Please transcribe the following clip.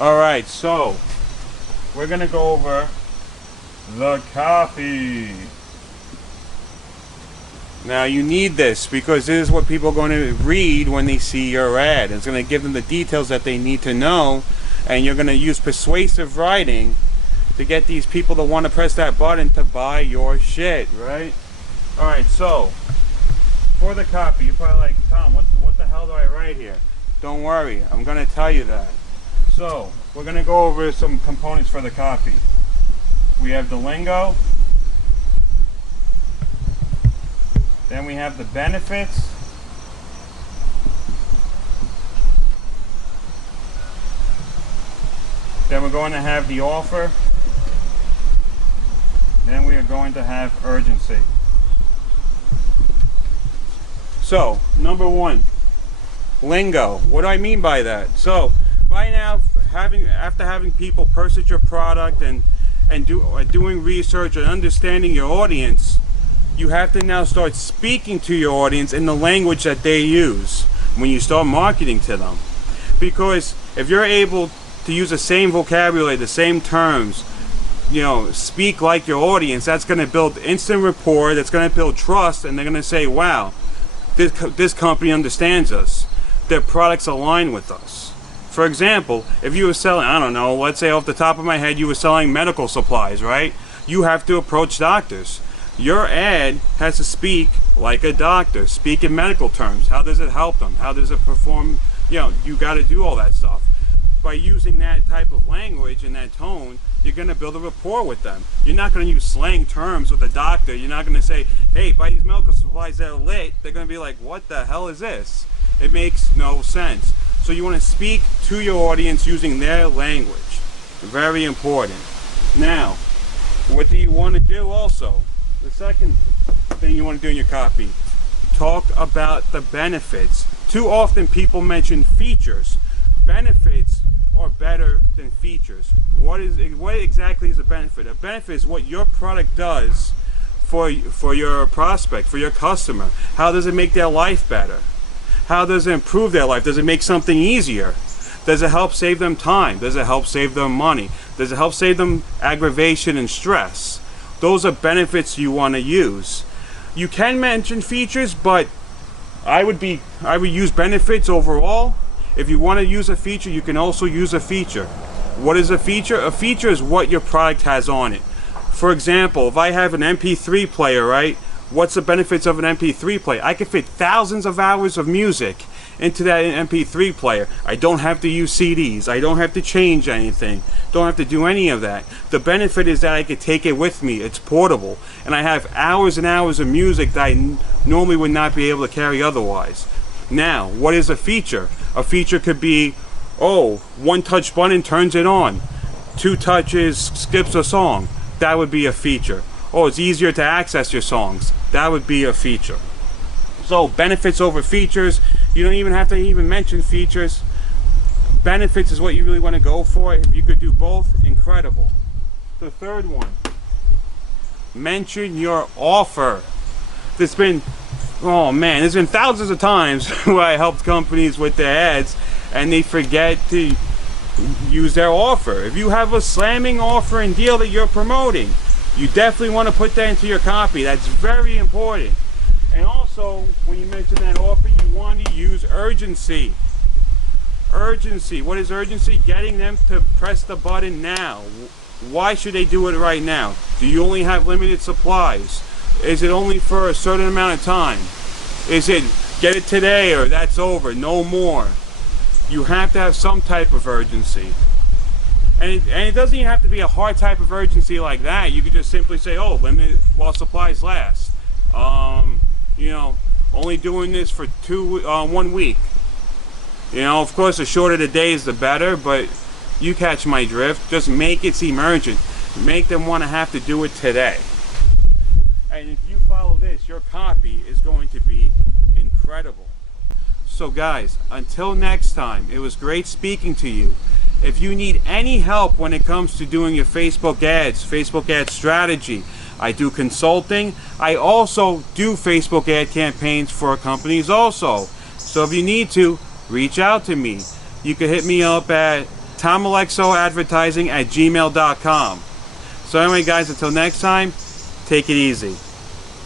Alright, so we're gonna go over the copy. Now you need this because this is what people are going to read when they see your ad. It's going to give them the details that they need to know, and you're going to use persuasive writing to get these people to want to press that button to buy your shit, right? Alright, so for the copy, you're probably like, Tom, what the hell do I write here? Don't worry, I'm going to tell you that. So we're going to go over some components for the copy. We have the lingo. Then we have the benefits. Then we're going to have the offer. Then we are going to have urgency. So, number one, lingo. What do I mean by that? So, right now, after having people purchase your product and doing research and understanding your audience, you have to now start speaking to your audience in the language that they use when you start marketing to them. Because if you're able to use the same vocabulary, the same terms, you know, speak like your audience, that's going to build instant rapport, that's going to build trust, and they're going to say, wow, this company understands us. Their products align with us. For example, if you were selling, I don't know, let's say off the top of my head, you were selling medical supplies, right? You have to approach doctors. Your ad has to speak like a doctor, speak in medical terms. How does it help them? How does it perform? You know, you got to do all that stuff. By using that type of language and that tone, you're going to build a rapport with them. You're not going to use slang terms with a doctor. You're not going to say, hey, buy these medical supplies that are lit. They're going to be like, what the hell is this? It makes no sense. So you want to speak to your audience using their language. Very important. Now, what do you want to do also? The second thing you want to do in your copy, talk about the benefits. Too often people mention features. Benefits are better than features. What exactly is a benefit? A benefit is what your product does for your prospect, for your customer. How does it make their life better? How does it improve their life? Does it make something easier? Does it help save them time? Does it help save them money? Does it help save them aggravation and stress? Those are benefits you want to use. You can mention features, but I would use benefits overall. If you want to use a feature, you can also use a feature. What is a feature? A feature is what your product has on it. For example, if I have an MP3 player, right? What's the benefits of an MP3 player? I can fit thousands of hours of music into that MP3 player. I don't have to use CDs. I don't have to change anything. Don't have to do any of that. The benefit is that I could take it with me. It's portable. And I have hours and hours of music that I normally would not be able to carry otherwise. Now, what is a feature? A feature could be, oh, one touch button turns it on. 2 touches skips a song. That would be a feature. Oh, it's easier to access your songs. That would be a feature. So benefits over features. You don't even have to mention features. Benefits is what you really want to go for. If you could do both, incredible. The third one, mention your offer. There's been thousands of times where I helped companies with their ads and they forget to use their offer. If you have a slamming offer and deal that you're promoting, you definitely want to put that into your copy. That's very important. And also, when you mention that offer, you want to use urgency. Urgency. What is urgency? Getting them to press the button now. Why should they do it right now? Do you only have limited supplies? Is it only for a certain amount of time? Is it get it today or that's over, no more? You have to have some type of urgency. And it doesn't even have to be a hard type of urgency like that. You could just simply say, oh, limit while supplies last. You know, only doing this for 1 week. You know, of course, the shorter the days, the better, but you catch my drift. Just make it seem urgent. Make them want to have to do it today. And if you follow this, your copy is going to be incredible. So guys, until next time, it was great speaking to you. If you need any help when it comes to doing your Facebook ad strategy, I do consulting. I also do Facebook ad campaigns for companies also. So if you need to, reach out to me. You can hit me up at tomalexoadvertising@gmail.com. So anyway guys, until next time, take it easy.